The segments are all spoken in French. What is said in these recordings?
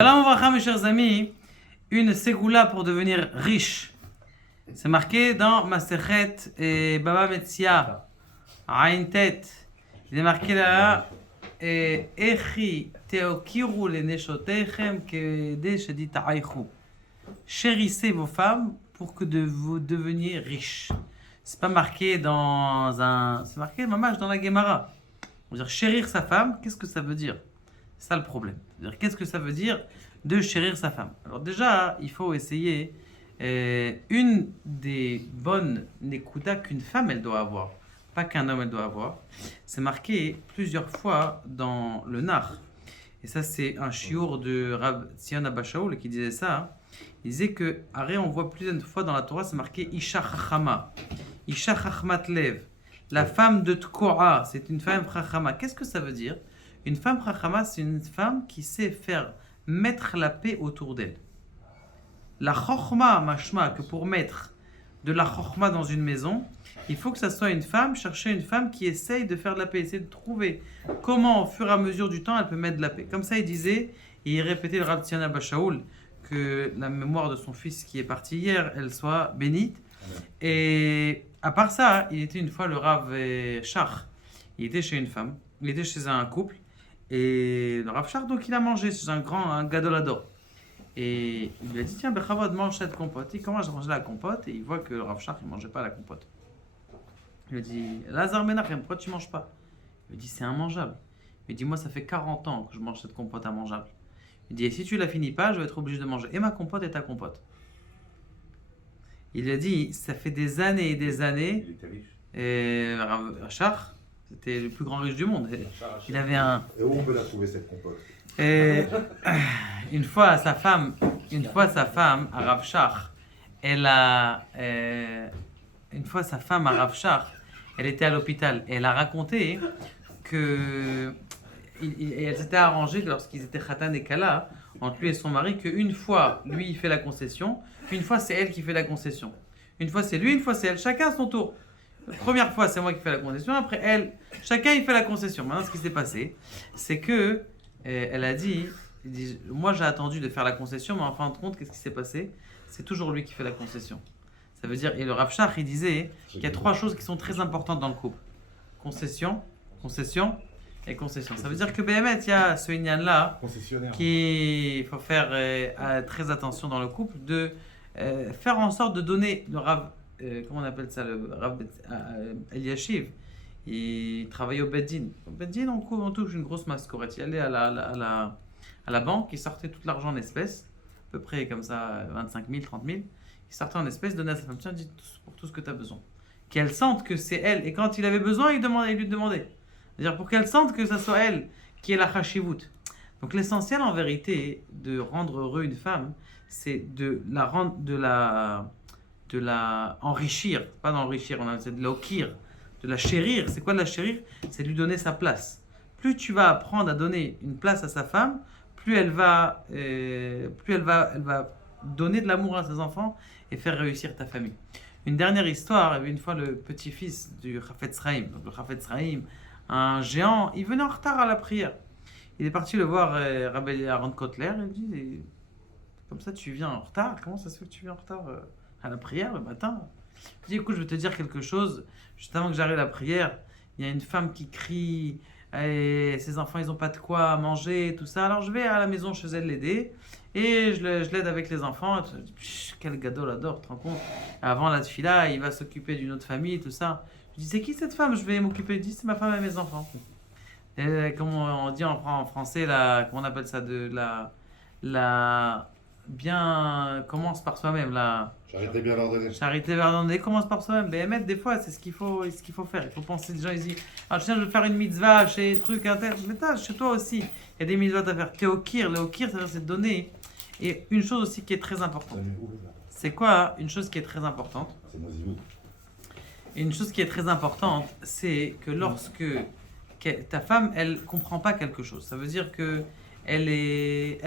Salam Ouvracha, mes chers amis, une ségoula pour devenir riche. C'est marqué dans Masechet et Baba Metzia, Ain Tet. Il est marqué là, Echi teokiru le neshotechem kedei shedita'aychu. Chérissez vos femmes pour que vous deveniez riches. C'est pas marqué c'est marqué mamash dans la Gemara. On veut dire chérir sa femme, qu'est-ce que ça veut dire? C'est ça le problème. C'est-à-dire, qu'est-ce que ça veut dire de chérir sa femme? Alors déjà, il faut essayer une des bonnes nekuda qu'une femme elle doit avoir, pas qu'un homme elle doit avoir. C'est marqué plusieurs fois dans le Nar. Et ça, c'est un chiour de Rab Tzion Abba Shaul qui disait ça. Il disait que, on voit plusieurs fois dans la Torah, c'est marqué Isha Chachama, Isha Chachmat Lev. La femme de Tkora, c'est une femme Chachama. Qu'est-ce que ça veut dire? Une femme Chachama, c'est une femme qui sait faire mettre la paix autour d'elle. La Chochma, mashma, que pour mettre de la Chochma dans une maison, il faut que ça soit une femme, chercher une femme qui essaye de faire de la paix, essayer de trouver comment, au fur et à mesure du temps, elle peut mettre de la paix. Comme ça, il disait, et il répétait le Rav Tzion Abba Shaul, que la mémoire de son fils qui est parti hier, elle soit bénite. Et à part ça, il était une fois le Rav Shach. Il était chez une femme, il était chez un couple, et le Rav Shach, donc il a mangé chez un gadolador. Et il lui a dit, tiens, Bechavod, mange cette compote. Il commence à manger la compote, et il voit que le Rav Shach, il ne mangeait pas la compote. Il lui a dit, Lazar Menachem, pourquoi tu ne manges pas? Il lui a dit, c'est immangeable. Il lui a dit, moi, ça fait 40 ans que je mange cette compote immangeable. Il dit, et si tu la finis pas, je vais être obligé de manger et ma compote et ta compote. Il lui a dit, ça fait des années et des années. Il était riche. Et Rachar, c'était le plus grand riche du monde. Il avait un. Et où on peut la trouver cette compote? Et une fois sa femme, à Rav Shach, elle était à l'hôpital. Et elle a raconté que elle s'était arrangée lorsqu'ils étaient Khatan et Kala, entre lui et son mari, qu'une fois, lui, il fait la concession, une fois, c'est elle qui fait la concession. Une fois, c'est lui, une fois, c'est elle. Chacun à son tour. La première fois, c'est moi qui fais la concession, après, elle, chacun, il fait la concession. Maintenant, ce qui s'est passé, c'est que elle a dit, moi, j'ai attendu de faire la concession, mais en fin de compte, qu'est-ce qui s'est passé? C'est toujours lui qui fait la concession. Ça veut dire, et le Rav Shach, il disait qu'il y a 3 choses qui sont très importantes dans le couple. Concession et concession. Ça veut dire que Béhémet, il y a ce Inyan-là qu'il faut faire très attention dans le couple, de faire en sorte de donner le Rav, comment on appelle ça, le Rav Eliashiv, il travaillait au Beddin. Au Beddin, on touche une grosse mascorette. Il allait à la banque, il sortait tout l'argent en espèces, à peu près comme ça, 25 000, 30 000. Il sortait en espèces, donnait à sa femme, tiens, dis pour tout ce que tu as besoin. Qu'elle sente que c'est elle. Et quand il avait besoin, il lui demandait. C'est-à-dire pour qu'elle sente que ça soit elle qui est la chashivut. Donc l'essentiel en vérité de rendre heureux une femme, c'est de la enrichir, pas d'enrichir, c'est de l'okir, de la chérir. C'est quoi de la chérir? C'est de lui donner sa place. Plus tu vas apprendre à donner une place à sa femme, plus elle va donner de l'amour à ses enfants et faire réussir ta famille. Une dernière histoire, il y avait une fois le petit-fils du Chafetz Chaim. Donc le Chafetz Chaim, un géant, il venait en retard à la prière. Il est parti le voir, Rabbi Aaron Kotler, il dit, comme ça tu viens en retard, comment ça se fait que tu viens en retard à la prière le matin? Il dit, écoute, je vais te dire quelque chose, juste avant que j'arrive à la prière, il y a une femme qui crie, et ses enfants ils n'ont pas de quoi manger, tout ça, alors je vais à la maison chez elle l'aider, et je l'aide avec les enfants. Quel gadol adore, tu te rends compte? Avant la tfila, il va s'occuper d'une autre famille, tout ça. Je dis, c'est qui cette femme? Je vais m'occuper. Il dit, c'est ma femme et mes enfants. Et, comme on dit en français, comment on appelle ça, bien commence par soi-même. Charité bien ordonnée. Charité bien ordonnée commence par soi-même. Mais des fois, c'est ce qu'il faut faire. Il faut penser, les gens ils disent, ah tiens, je veux faire une mitzvah chez truc inter. Mais chez toi aussi, il y a des mitzvahs à faire. Théokir, c'est de donner. Et une chose aussi qui est très importante. C'est quoi une chose qui est très importante? Et une chose qui est très importante, c'est que lorsque ta femme, elle comprend pas quelque chose, ça veut dire que elle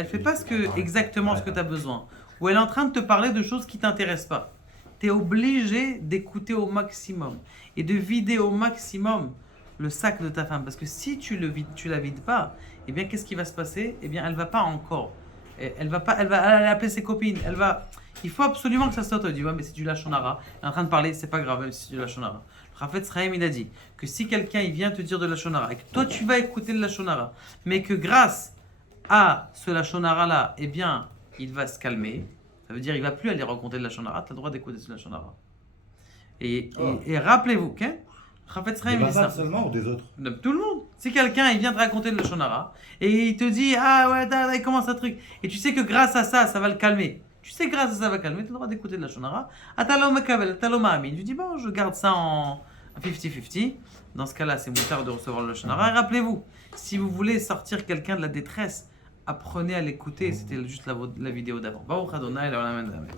fait pas exactement ce que tu as besoin, ou elle est en train de te parler de choses qui t'intéressent pas. Tu es obligé d'écouter au maximum et de vider au maximum le sac de ta femme, parce que si tu la vides pas, eh bien qu'est-ce qui va se passer? Eh bien elle va pas encore elle va pas, elle va aller appeler ses copines. Il faut absolument que ça sorte. Elle dit ouais, mais c'est du Lachon Hara. Elle est en train de parler, c'est pas grave, même si c'est du Lachon Hara. Le Chafetz Chaim, il a dit que si quelqu'un il vient te dire de Lachon Hara et que toi tu vas écouter le Lachon Hara, mais que grâce à ce Lachon Hara là, eh bien, il va se calmer. Ça veut dire il va plus aller raconter de Lachon Hara. Tu as le droit d'écouter ce Lachon Hara. Et rappelez-vous, hein, Chafetz Chaim, il dit ça. Seulement ou des autres? De tout le monde. Si quelqu'un il vient te raconter le Lachon Hara et il te dit ah ouais, il commence un truc et tu sais que grâce à ça, ça va le calmer. Tu sais que grâce à ça, ça va calmer. Tu as le droit d'écouter le Lachon Hara. Atalo Makabel, Atalo Ma'amin. Tu dis bon, je garde ça en 50-50. Dans ce cas-là, c'est moutarde de recevoir le Lachon Hara. Et rappelez-vous, si vous voulez sortir quelqu'un de la détresse, apprenez à l'écouter. C'était juste la vidéo d'avant. Baruch Adonai, l'olam amen.